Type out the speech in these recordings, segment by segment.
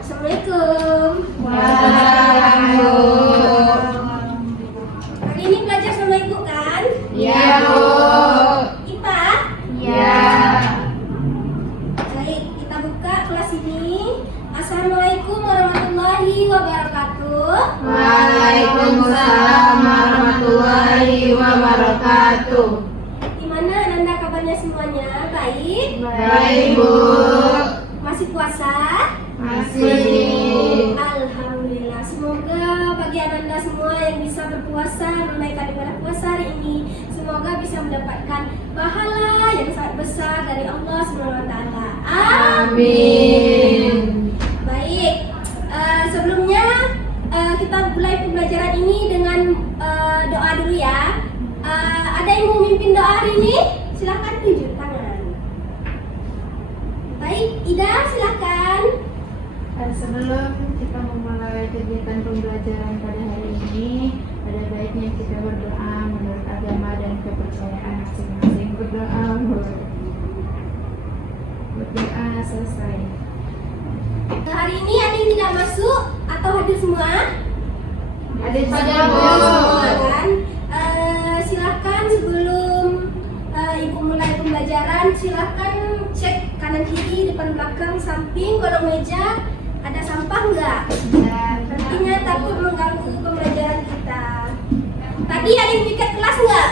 Assalamualaikum. Waalaikumsalam. Hari ini belajar sama ibu kan? Iya, Bu. IPA? Iya. Baik, kita buka kelas ini. Assalamualaikum warahmatullahi wabarakatuh. Waalaikumsalam warahmatullahi wabarakatuh. Gimana Ananda kabarnya semuanya? Baik? Baik, Bu. Masih puasa? Masih. Alhamdulillah. Semoga bagi Ananda semua yang bisa berpuasa menunaikan ibadah puasa hari ini, semoga bisa mendapatkan pahala yang sangat besar dari Allah Subhanahu wa taala. Amin. Baik. Sebelumnya kita mulai pembelajaran ini dengan doa dulu ya. Ada yang mau memimpin doa hari ini? Silakan tunjuk tangan. Baik, Ida silakan. Sebelum kita memulai kegiatan pembelajaran pada hari ini, ada baiknya kita berdoa menurut agama dan kepercayaan masing-masing. Berdoa selesai. Hari ini ada yang tidak masuk atau hadir semua? Hadir saja, Bu. Kan? Silakan sebelum ibu mulai pembelajaran, silakan cek kanan kiri, depan belakang, samping, kolong meja. Ada sampah enggak? Nantinya takut mengganggu pembelajaran kita. Tadi ada yang piket kelas enggak?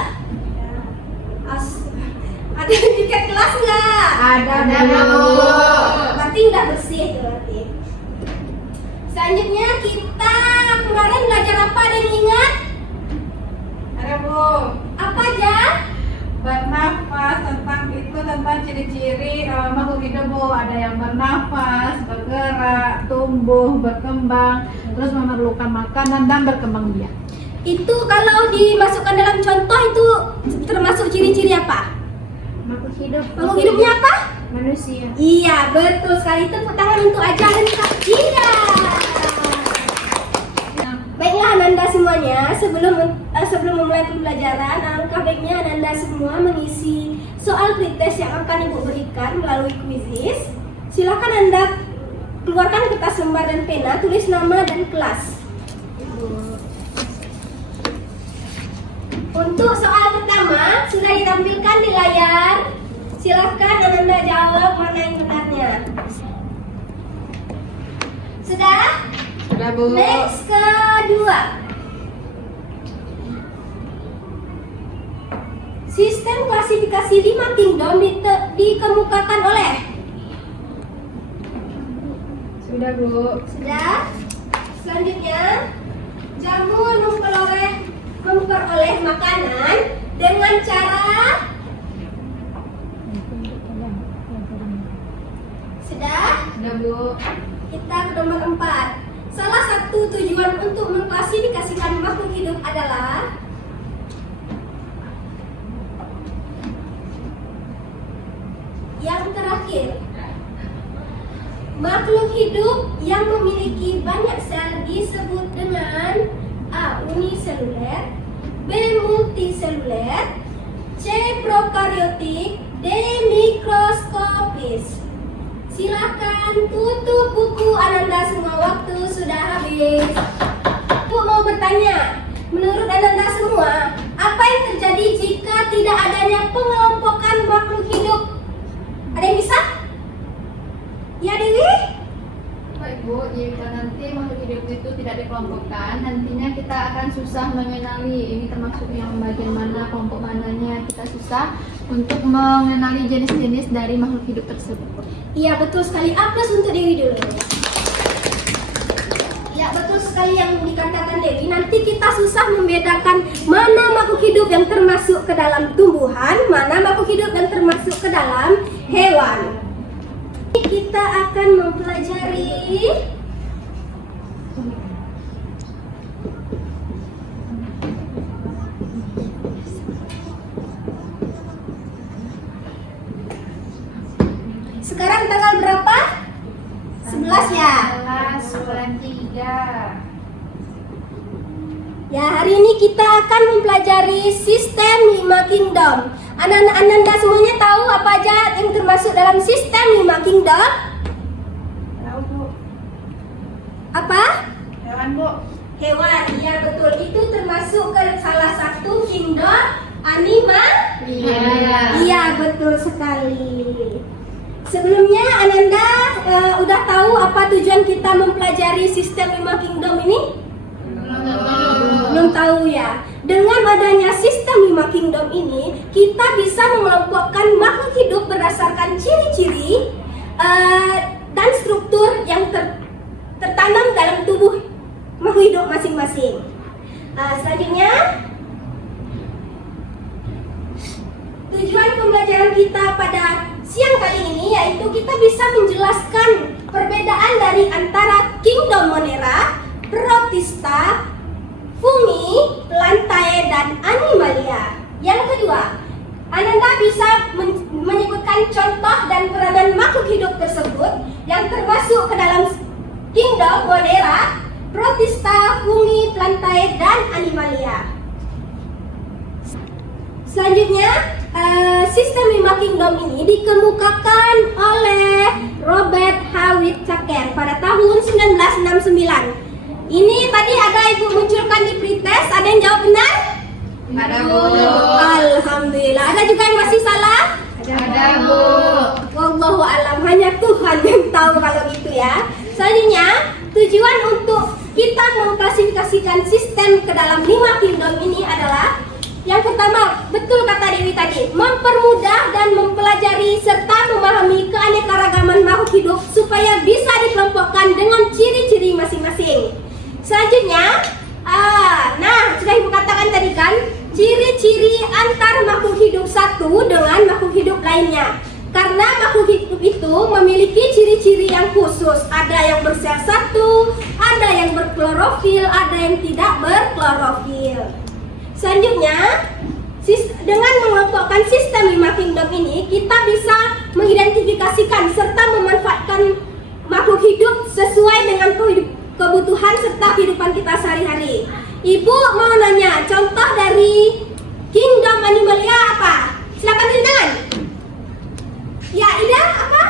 Ada yang piket kelas enggak? Ada, Bu. Berarti udah bersih tuh berarti. Selanjutnya kita kemarin belajar apa, ada yang ingat? Ada, Bu. Apa aja? Bernafas, tentang ciri-ciri makhluk hidup, Bu. Ada yang bernafas, bergerak, tumbuh, berkembang, terus memerlukan makanan dan berkembang biak. Itu kalau dimasukkan dalam contoh itu termasuk ciri-ciri apa? Makhluk hidup. Makhluk hidupnya apa? Manusia. Iya, betul sekali. Tepuk tangan untuk ajaran Kak Ida. Baiklah Ananda semuanya, sebelum memulai pembelajaran, alangkah baiknya Ananda semua mengisi soal pretest yang akan Ibu berikan melalui kuisis. Silakan Anda keluarkan kertas lembar dan pena, tulis nama dan kelas. Untuk soal pertama sudah ditampilkan di layar. Silakan Ananda jawab mana yang benarnya. Sudah? Sudah, Bu. Next kedua. Sistem klasifikasi 5 kingdom dikemukakan oleh. Sudah, Bu. Sudah? Selanjutnya, jamu memperoleh makanan dengan cara. Sudah? Sudah, Bu. Kita ke nomor 4. Salah satu tujuan untuk mengklasifikasikan makhluk hidup adalah. Yang terakhir, makhluk hidup yang memiliki banyak sel disebut dengan A. Uniseluler, B. Multiseluler, C. Prokaryotik, D. Mikroskopis. Silakan tutup buku Ananda semua, waktu sudah habis. Ibu mau bertanya, menurut Ananda semua, apa yang terjadi jika tidak adanya pengelompokan makhluk hidup? Ada yang bisa? Ya Dewi? Baik, Bu. Jika nanti makhluk hidup itu tidak dikelompokkan, nantinya kita akan susah mengenali ini termasuk yang bagian mana, kelompok mananya. Kita susah untuk mengenali jenis-jenis dari makhluk hidup tersebut. Iya betul sekali. Aplaus untuk Dewi dulu. Ya betul sekali yang dikatakan Dewi. Nanti kita susah membedakan mana makhluk hidup yang termasuk ke dalam tumbuhan, mana makhluk hidup yang termasuk ke dalam hewan. Kita akan mempelajari sekarang tanggal berapa? 11 ya? 11 bulan 3. Ya, hari ini kita akan mempelajari sistem 5 kingdom. Anak-anak semuanya tahu apa aja yang termasuk dalam sistem 5 kingdom? Tahu, Bu. hewan, Bu. Hewan, iya betul. Itu termasuk ke salah satu kingdom animal. Iya betul sekali. Sebelumnya Ananda udah tahu apa tujuan kita mempelajari sistem 5 kingdom ini? Belum tahu ya. Dengan adanya sistem 5 kingdom ini, kita bisa mengelompokkan makhluk hidup berdasarkan ciri-ciri dan struktur yang tertanam dalam tubuh makhluk hidup masing-masing. Selanjutnya, tujuan pembelajaran kita pada siang kali ini yaitu kita bisa menjelaskan perbedaan dari antara kingdom Monera, Protista, Fungi, Plantae, dan Animalia. Yang kedua, Ananda bisa menyebutkan contoh dan peranan makhluk hidup tersebut yang termasuk ke dalam kingdom Monera, Protista, Fungi, Plantae, dan Animalia. Selanjutnya, sistem 5 kingdom ini dikemukakan oleh Robert H. Whittaker pada tahun 1969. Ini tadi ada ibu munculkan di pretest, ada yang jawab benar? Ada, Bu. Alhamdulillah. Ada juga yang masih salah? Ada, Bu. Wallahu alam, hanya Tuhan yang tahu kalau gitu ya. Selanjutnya, tujuan untuk kita mengklasifikasikan sistem ke dalam 5 kingdom ini adalah yang pertama, betul kata Dewi tadi, mempermudah dan mempelajari serta memahami keanekaragaman makhluk hidup supaya bisa dikelompokkan dengan ciri-ciri masing-masing. Selanjutnya, sudah ibu katakan tadi kan, ciri-ciri antar makhluk hidup satu dengan makhluk hidup lainnya. Karena makhluk hidup itu memiliki ciri-ciri yang khusus. Ada yang bersel satu, ada yang berklorofil, ada yang tidak berklorofil. Selanjutnya, dengan mengelompokkan sistem 5 kingdom ini, kita bisa mengidentifikasikan serta memanfaatkan makhluk hidup sesuai dengan kebutuhan serta kehidupan kita sehari-hari. Ibu mau nanya, contoh dari kingdom Animalia apa? Silakan tunjuk tangan. Ya, Ida, apa?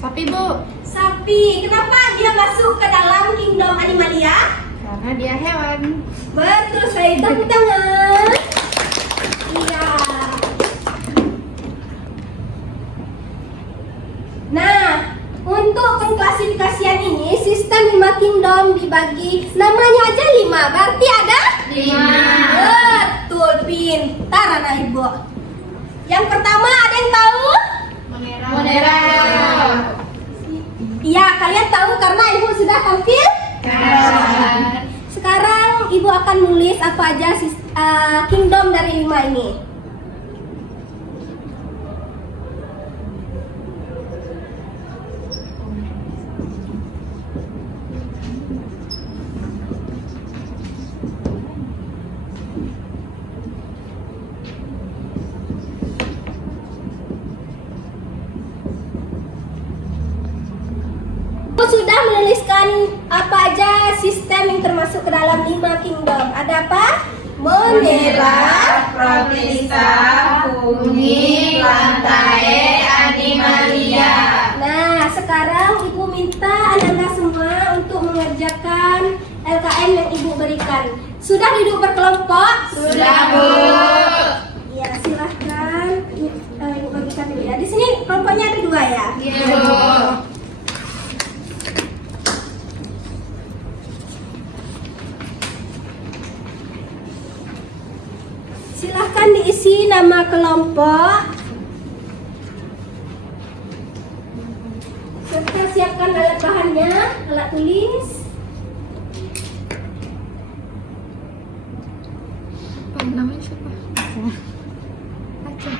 Sapi, Bu. Sapi. Kenapa dia masuk ke dalam kingdom Animalia? Karena dia hewan. Betul sekali, tepuk tangan. Iya. Nah, untuk pengklasifikasian ini, sistem 5 kingdom dibagi, namanya aja 5, berarti ada? 5. Betul, pintar anak ibu. Yang pertama ada yang tahu? Monera. Iya, kalian tahu karena ibu sudah tampil? Sekarang ibu akan nulis apa aja kingdom dari 5 ini. Ibu sudah menuliskan apa aja sistem yang termasuk ke dalam 5 kingdom. Ada apa? Monera, Protista, Fungi, Plantae, Animalia. Nah, sekarang ibu minta Ananda semua untuk mengerjakan LKM yang ibu berikan. Sudah duduk berkelompok? Sudah, Bu. Ya, silahkan ibu bagikan dulu ya. Di sini kelompoknya ada 2 ya? Iya, Bu. Silahkan diisi nama kelompok serta siapkan alat bahannya, alat tulis. Apa namanya siapa? Aceh.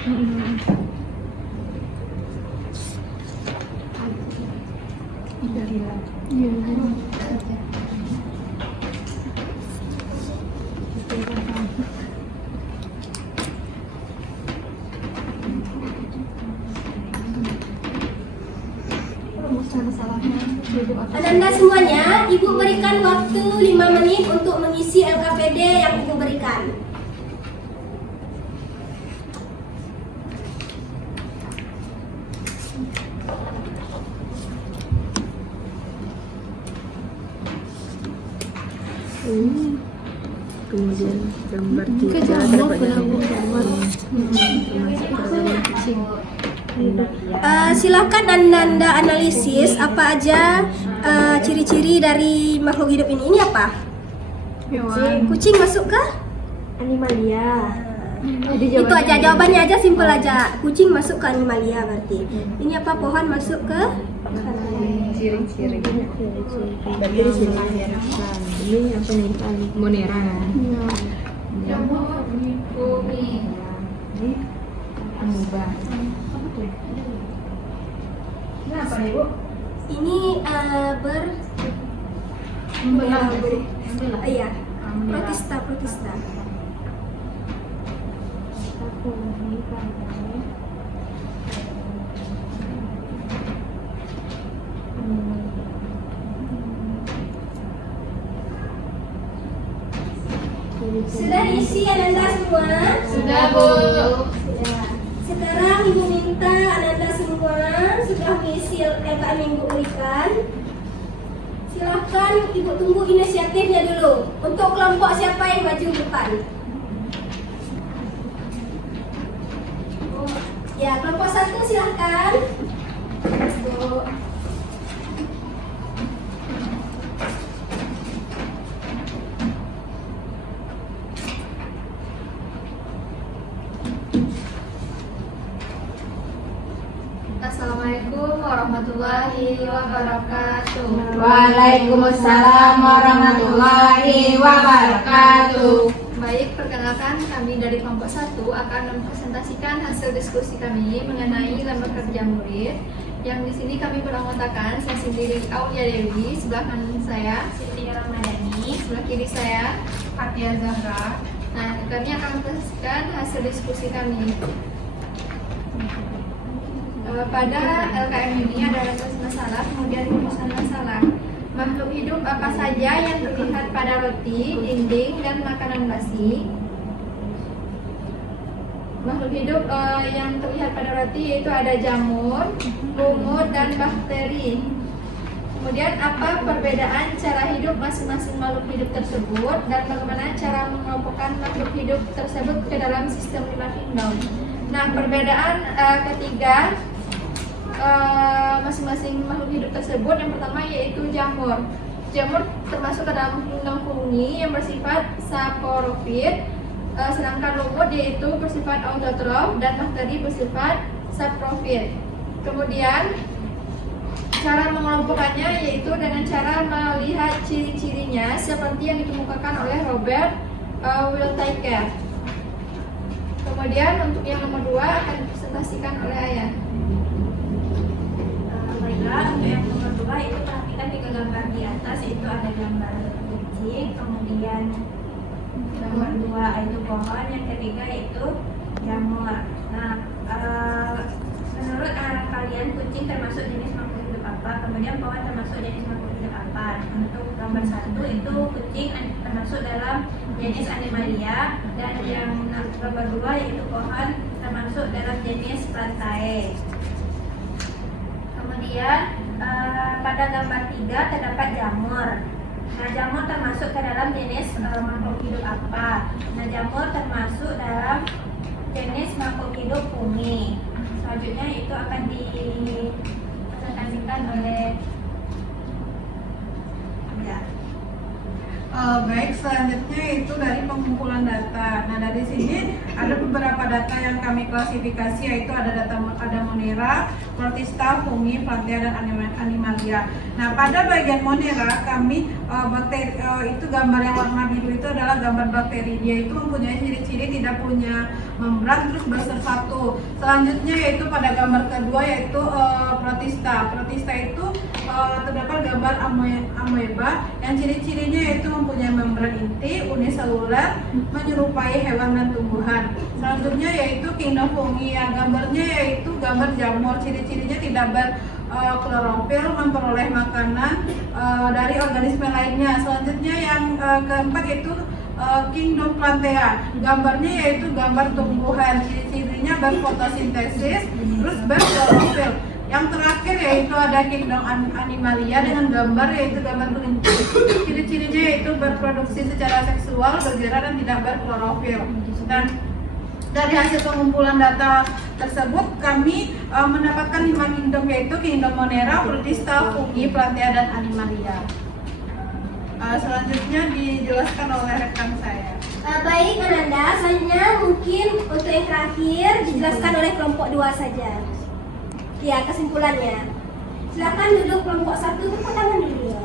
Ananda semuanya, ibu berikan waktu 5 menit untuk mengisi LKPD yang ibu berikan. Kemudian gambar Ke 3 jamur terdapat penabung gambar jamur. terdapat kucing. Silakan Anda analisis apa aja ciri-ciri dari makhluk hidup ini. Ini apa? Hewan. Kucing masuk ke? Animalia. Jadi Itu aja jawabannya aja simpel aja. Kucing masuk ke animalia berarti. Ini apa? Pohon masuk ke? Ciri-cirinya. Berarti di sini ini apa nih? Monera. Jamur bumi. Ini amoeba. Ini apa nih, Bu? Ini iya. Protista. Sudah diisi Ananda semua? Sudah, Bu. Sudah. Sekarang Ibu minta Ananda semua sudah mengisi LKM yang Ibu berikan. Silakan Ibu tunggu inisiatifnya dulu. Untuk kelompok siapa yang maju depan? Ya, kelompok 1 silakan. Bu. Assalamualaikum warahmatullahi wabarakatuh. Waalaikumsalam warahmatullahi wabarakatuh. Baik, perkenalkan kami dari kelompok 1 akan mempresentasikan hasil diskusi kami mengenai lembar kerja murid. Yang di sini kami beranggotakan saya sendiri Aulia Dewi, sebelah kanan saya Siti Ramadhani, sebelah kiri saya Fatia Zahra. Nah, kami akan mempresentasikan hasil diskusi kami. Pada LKM ini ada 11 masalah, kemudian rumusan masalah. Makhluk hidup apa saja yang terlihat pada roti, dinding, dan makanan basi? Makhluk hidup yang terlihat pada roti yaitu ada jamur, lumut, dan bakteri. Kemudian apa perbedaan cara hidup masing-masing makhluk hidup tersebut dan bagaimana cara mengelompokkan makhluk hidup tersebut ke dalam sistem 5 kingdom. Nah, perbedaan ketiga masing-masing makhluk hidup tersebut, yang pertama yaitu jamur. Jamur termasuk ke dalam kingdom fungi yang bersifat saporofit, sedangkan lumut yaitu bersifat autotrof dan bakteri bersifat saprofit. Kemudian cara mengelompokkannya yaitu dengan cara melihat ciri-cirinya seperti yang dikemukakan oleh Robert Wiltaker. Kemudian untuk yang nomor 2 akan dipresentasikan oleh Ayah. Baiklah, untuk yang nomor 2 itu perhatikan 3 gambar di atas, yaitu ada gambar kucing, kemudian nomor 2 itu pohon, yang ketiga itu jamur. Nah, menurut kalian kucing termasuk jenis makhluk hidup apa? Kemudian pohon termasuk jenis makhluk hidup apa? Untuk gambar 1 itu kucing termasuk dalam jenis animalia, dan yang gambar 2 yaitu pohon termasuk dalam jenis plantae. Kemudian pada gambar 3 terdapat jamur. Nah, jamur termasuk ke dalam jenis makhluk hidup apa? Nah, jamur termasuk dalam jenis makhluk hidup fungi. Selanjutnya itu akan dipresentasikan oleh Baik, selanjutnya itu dari pengumpulan data. Nah, dari sini ada beberapa data yang kami klasifikasi, yaitu ada monera, protista, fungi, plantae, dan animalia. Nah, pada bagian monera kami bakteri itu gambar yang warna biru itu adalah gambar bakteri. Dia itu mempunyai ciri-ciri tidak punya membran terus bersatu. Selanjutnya yaitu pada gambar kedua yaitu protista. Protista itu terdapat gambar amoeba yang ciri-cirinya yaitu mempunyai membran inti, uniseluler, menyerupai hewan dan tumbuhan. Selanjutnya yaitu kingdom fungi, yang gambarnya yaitu gambar jamur, ciri-cirinya tidak berklorofil, memperoleh makanan dari organisme lainnya. Selanjutnya yang keempat yaitu kingdom plantea, gambarnya yaitu gambar tumbuhan, ciri-cirinya berfotosintesis, terus berklorofil. Yang terakhir yaitu ada Kingdom Animalia dengan gambar yaitu gambar kelinci. Ciri-cirinya yaitu berproduksi secara seksual, bergerak dan tidak berklorofil. Dan dari hasil pengumpulan data tersebut kami mendapatkan 5 kingdom yaitu Kingdom Monera, Protista, Fungi, Plantea dan Animalia. Selanjutnya dijelaskan oleh rekan saya. Baik Ananda, selanjutnya mungkin untuk yang terakhir dijelaskan oleh kelompok 2 saja. Ya, kesimpulannya. Silakan duduk kelompok 1, tepuk tangan dulu ya.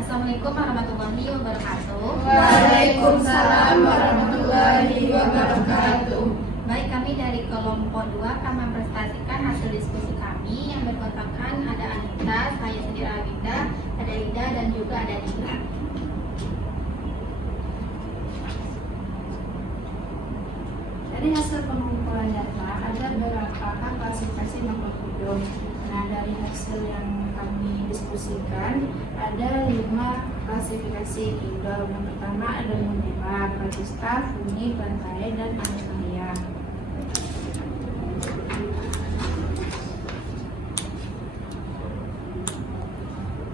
Assalamualaikum warahmatullahi wabarakatuh. Waalaikumsalam warahmatullahi wabarakatuh. Baik, kami dari kelompok 2 akan mempresentasikan hasil diskusi kami yang berkotakan ada Anita, saya sendiri Alwinda, ada Ida dan juga ada Dina. Dari hasil pengumpulan data ada beberapa klasifikasi makhluk hidup. Nah, dari hasil yang kami diskusikan ada 5 klasifikasi kingdom. Yang pertama ada Monera, Protista, Fungi, Plantae dan Animalia.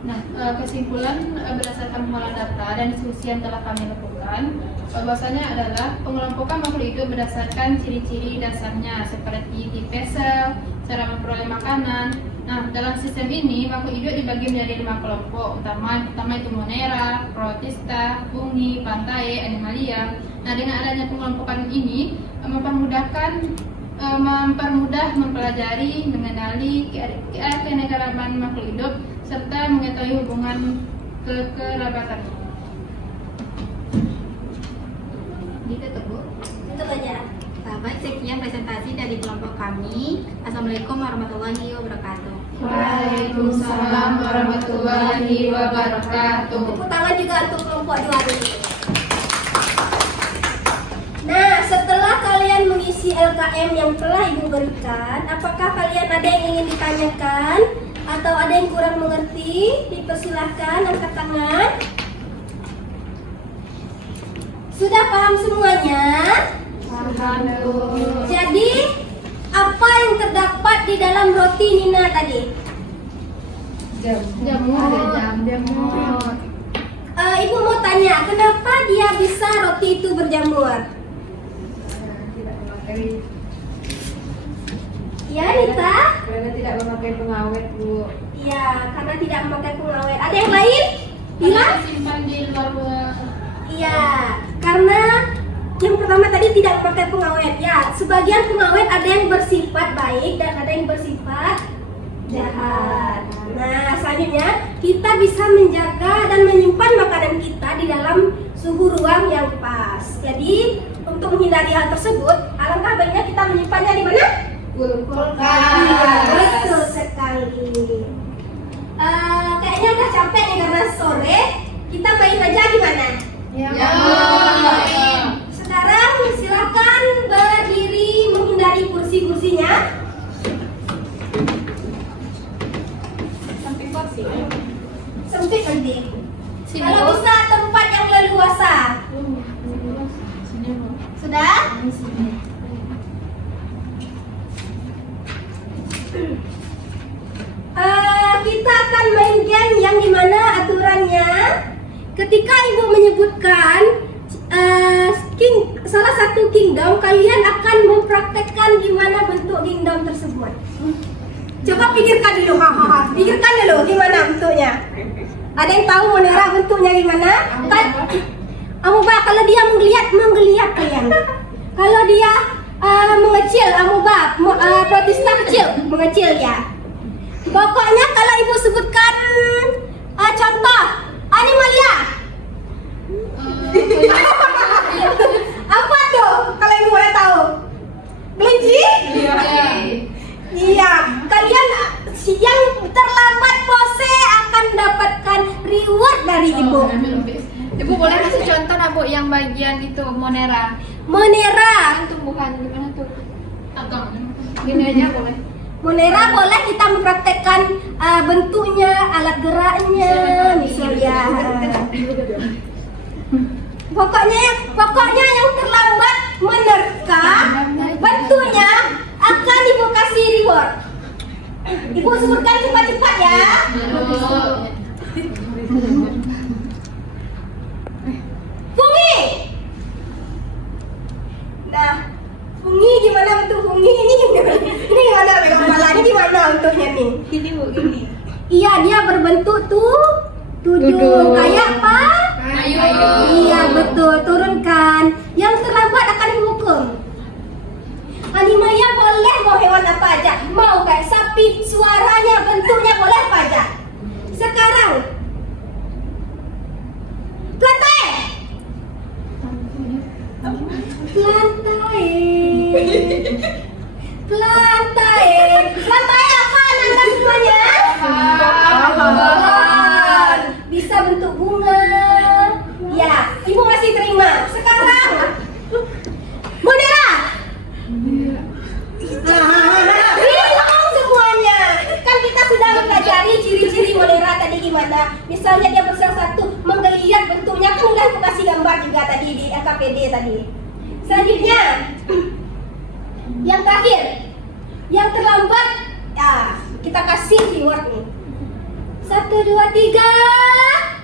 Nah, kesimpulan berdasarkan pengolahan data dan diskusi yang telah kami lakukan, bahwasanya adalah pengelompokan makhluk hidup berdasarkan ciri-ciri dasarnya seperti tipe sel, cara memperoleh makanan. Nah, dalam sistem ini makhluk hidup dibagi menjadi 5 kelompok pertama itu Monera, Protista, Fungi, Plantae, Animalia. Nah, dengan adanya pengelompokan ini mempermudah mempelajari, mengenali keanekaragaman makhluk hidup serta mengetahui hubungan kekerabatan. Gitu tuh Bu. Itu aja. Baik, sekian presentasi dari kelompok kami. Assalamualaikum warahmatullahi wabarakatuh. Waalaikumsalam warahmatullahi wabarakatuh. Tepuk tangan juga untuk kelompok 2 dulu. Nah, setelah kalian mengisi LKM yang telah Ibu berikan, apakah kalian ada yang ingin ditanyakan? Atau ada yang kurang mengerti? Dipersilahkan angkat tangan. Sudah paham semuanya? Jadi, apa yang terdapat di dalam roti Nina tadi? Jamur. Ibu mau tanya, kenapa dia bisa roti itu berjamur? Ya, Nita? Karena tidak memakai pengawet, Bu. Iya, karena tidak memakai pengawet. Ada yang lain? Bilang? Simpan di luar. Iya, karena yang pertama tadi tidak memakai pengawet. Ya, sebagian pengawet ada yang bersifat baik dan ada yang bersifat jahat. Nah, selanjutnya kita bisa menjaga dan menyimpan makanan kita di dalam suhu ruang yang pas. Jadi, untuk menghindari hal tersebut, alangkah baiknya kita menyimpannya di mana? Iya, betul sekali. Kayaknya udah capek nih karena sore. Kita main aja gimana? Sekarang silakan berdiri menghindari kursi-kursinya. Sempit nanti. Kalau bisa tempat yang leluasa. Sudah? Kita akan main game yang dimana aturannya ketika Ibu menyebutkan salah satu kingdom, kalian akan mempraktekkan gimana bentuk kingdom tersebut. Coba pikirkan dulu, pikirkan dulu gimana bentuknya. Ada yang tahu Monera bentuknya gimana? Amuba, kalau dia menggeliat kalian. Kalau dia mengecil, Amuba, Protista mengecil ya. Pokoknya kalau Ibu sebutkan contoh Animalia. Apa tuh? Kalau Ibu boleh tahu? Kelinci? Iya. Kalian yang terlambat pose akan mendapatkan reward dari Ibu. Ibu boleh kasih contoh nak Bu yang bagian itu Monera. Monera. Tumbuhan gimana tuh? Agam. Gini aja boleh. Monera boleh kita mempraktekkan bentuknya, alat geraknya, misalnya. Pokoknya yang terlambat menerka, bentuknya akan Ibu kasih reward. Ibu sebutkan cepat-cepat ya. Fungi. Nah, fungi gimana bentuk fungi ini? Ini gimana kepalanya gimana bentuknya nih? Gini Bu, gini. Iya, dia berbentuk tudung. Kayak apa? Ayo. Iya, betul. Turunkan. Yang terlambat akan dihukum. Animaya boleh mau hewan apa aja. Mau kayak sapi, suaranya, bentuknya boleh apa aja. Sekarang plantai. Plantai apa Anda semuanya? Pohon. Bisa bentuk bunga. Ya, Ibu masih terima. Sekarang Monera. Bingung semuanya. Kan kita sudah mempelajari ciri-ciri Monera tadi gimana. Misalnya dia bersatu satu, menggeliat bentuknya, kan udah aku kasih gambar juga tadi di LKPD tadi. Selanjutnya, yang terakhir, yang terlambat, ya kita kasih reward nih. 1, 2, 3.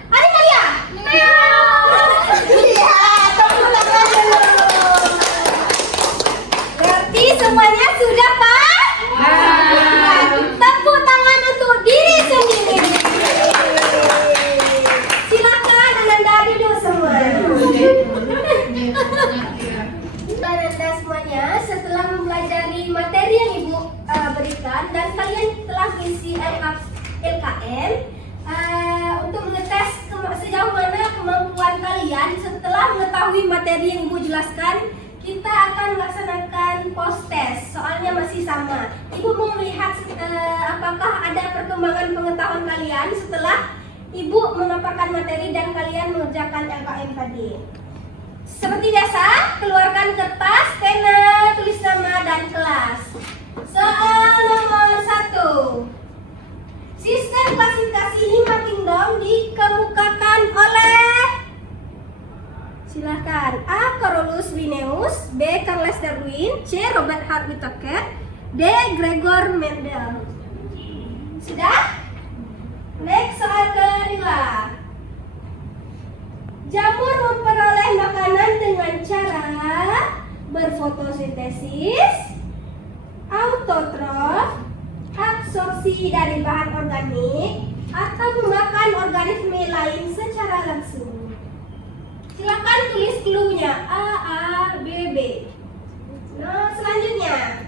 Ada Maria? Iya, tepuk tangan dulu. Berarti semuanya sudah pas? Tepuk tangan untuk diri sendiri. Silakan Ananda duduk semua. Ananda semuanya, setelah mempelajari materi yang Ibu berikan dan kalian telah mengisi LKM untuk mengetes sejauh mana kemampuan kalian setelah mengetahui materi yang Ibu jelaskan, kita akan melaksanakan post test. Soalnya masih sama. Ibu mau melihat apakah ada perkembangan pengetahuan kalian setelah Ibu memaparkan materi dan kalian mengerjakan LKM tadi. Seperti biasa, keluarkan kertas, pena, tulis nama dan kelas. Soal nomor 1. Sistem klasifikasi 5 kingdom dikemukakan oleh, silahkan, A. Carolus Linnaeus, B. Charles Darwin, C. Robert Hart Whittaker, D. Gregor Mendel. Sudah? Next, soal kedua. Jamur memperoleh makanan dengan cara berfotosintesis, autotrof, absorpsi dari bahan organik, atau memakan organisme lain secara langsung. Silakan tulis clue-nya A, B, B. Nah, selanjutnya,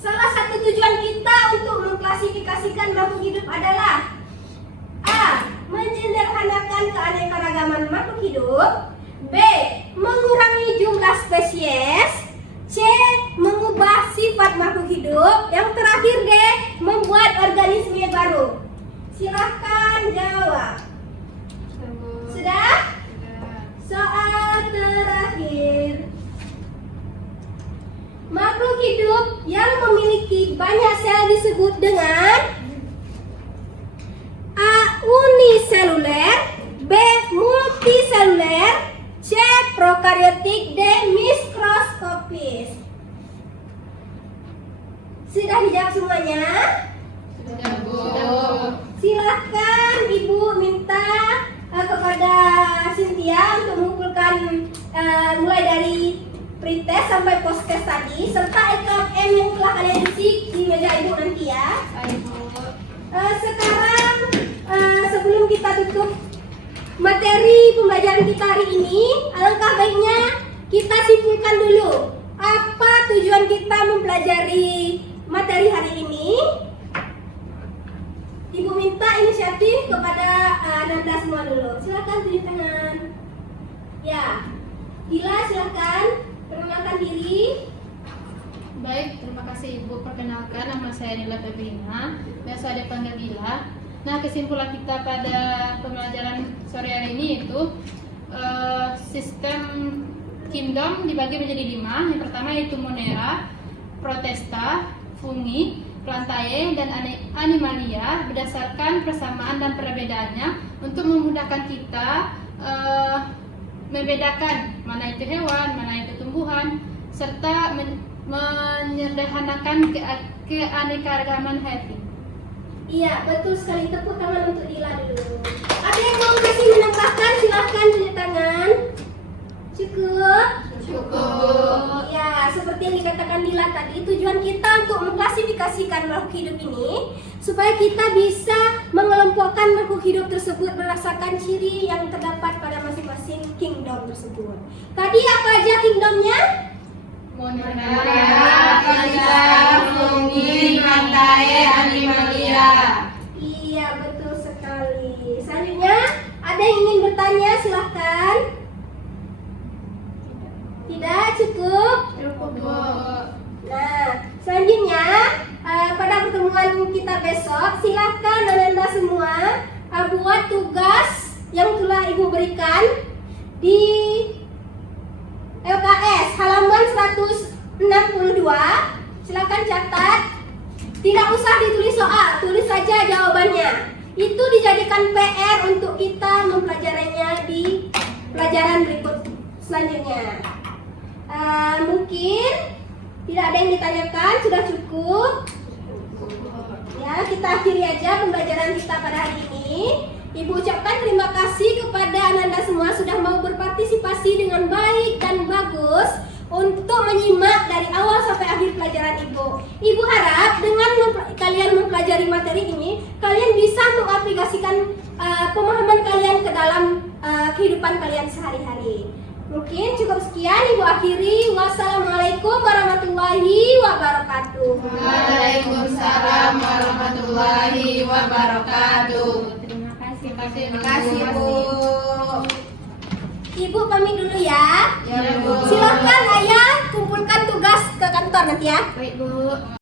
salah satu tujuan kita untuk mengklasifikasikan makhluk hidup adalah A. Menyederhanakan keanekaragaman makhluk hidup, B. Mengurangi jumlah spesies, C. Mengubah sifat makhluk hidup, yang terakhir D. Membuat organisme baru. Silahkan jawab. Sudah? Soal terakhir. Makhluk hidup yang memiliki banyak sel disebut dengan A. Uniseluler, B. Multiseluler, C. Prokaryotik, D. Mikroskopis. Sudah dijawab semuanya? Silahkan Ibu minta kepada Cynthia untuk mengumpulkan mulai dari pretest sampai posttest tadi serta LKM yang telah kalian isi di meja Ibu nanti ya. Sekarang sebelum kita tutup materi pembelajaran kita hari ini, alangkah baiknya kita simpulkan dulu apa tujuan kita mempelajari materi hari ini. Ibu minta inisiatif kepada Ananda semua dulu. Silakan tunjuk tangan. Ya, Dila silakan perkenalkan diri. Baik, terima kasih Ibu. Perkenalkan, nama saya Dila Febrina, biasa dipanggil Dila. Nah, kesimpulan kita pada pembelajaran sore hari ini itu sistem kingdom dibagi menjadi 5. Yang pertama yaitu Monera. Protista, Fungi, Plantae, dan Animalia berdasarkan persamaan dan perbedaannya untuk memudahkan kita membedakan mana itu hewan, mana itu tumbuhan, serta menyederhanakan keanekaragaman hayati. Iya, betul sekali. Tepuk tangan untuk Dila dulu. Ada yang mau kasih menambahkan? Silahkan tunjuk tangan. Cukup? Cukup. Ya, seperti yang dikatakan Dila tadi, tujuan kita untuk mengklasifikasikan makhluk hidup ini supaya kita bisa mengelompokkan makhluk hidup tersebut berdasarkan ciri yang terdapat pada masing-masing kingdom tersebut. Tadi apa aja kingdomnya? Monera, Protista, Fungi, Plantae, Animalia. Iya, betul sekali. Selanjutnya, ada yang ingin bertanya? Silahkan. Tidak cukup? Cukup. Nah, selanjutnya pada pertemuan kita besok, silahkan Anda semua buat tugas yang telah Ibu berikan di LKS halaman 162. Silakan catat. Tidak usah ditulis soal, tulis saja jawabannya. Itu dijadikan PR untuk kita mempelajarinya di pelajaran berikut selanjutnya. Mungkin tidak ada yang ditanyakan, sudah cukup. Ya, kita akhiri aja pembelajaran kita pada hari ini. Ibu ucapkan terima kasih kepada Ananda semua sudah mau berpartisipasi dengan baik dan bagus untuk menyimak dari awal sampai akhir pelajaran Ibu. Ibu harap dengan kalian mempelajari materi ini, kalian bisa mengaplikasikan pemahaman kalian ke dalam kehidupan kalian sehari-hari. Mungkin cukup sekian, Ibu akhiri. Wassalamualaikum warahmatullahi wabarakatuh. Waalaikumsalam warahmatullahi wabarakatuh. Terima kasih. Terima kasih, Bu. Ibu pamit dulu ya. Ya, Bu. Silakan ayah kumpulkan tugas ke kantor nanti ya. Baik, Bu.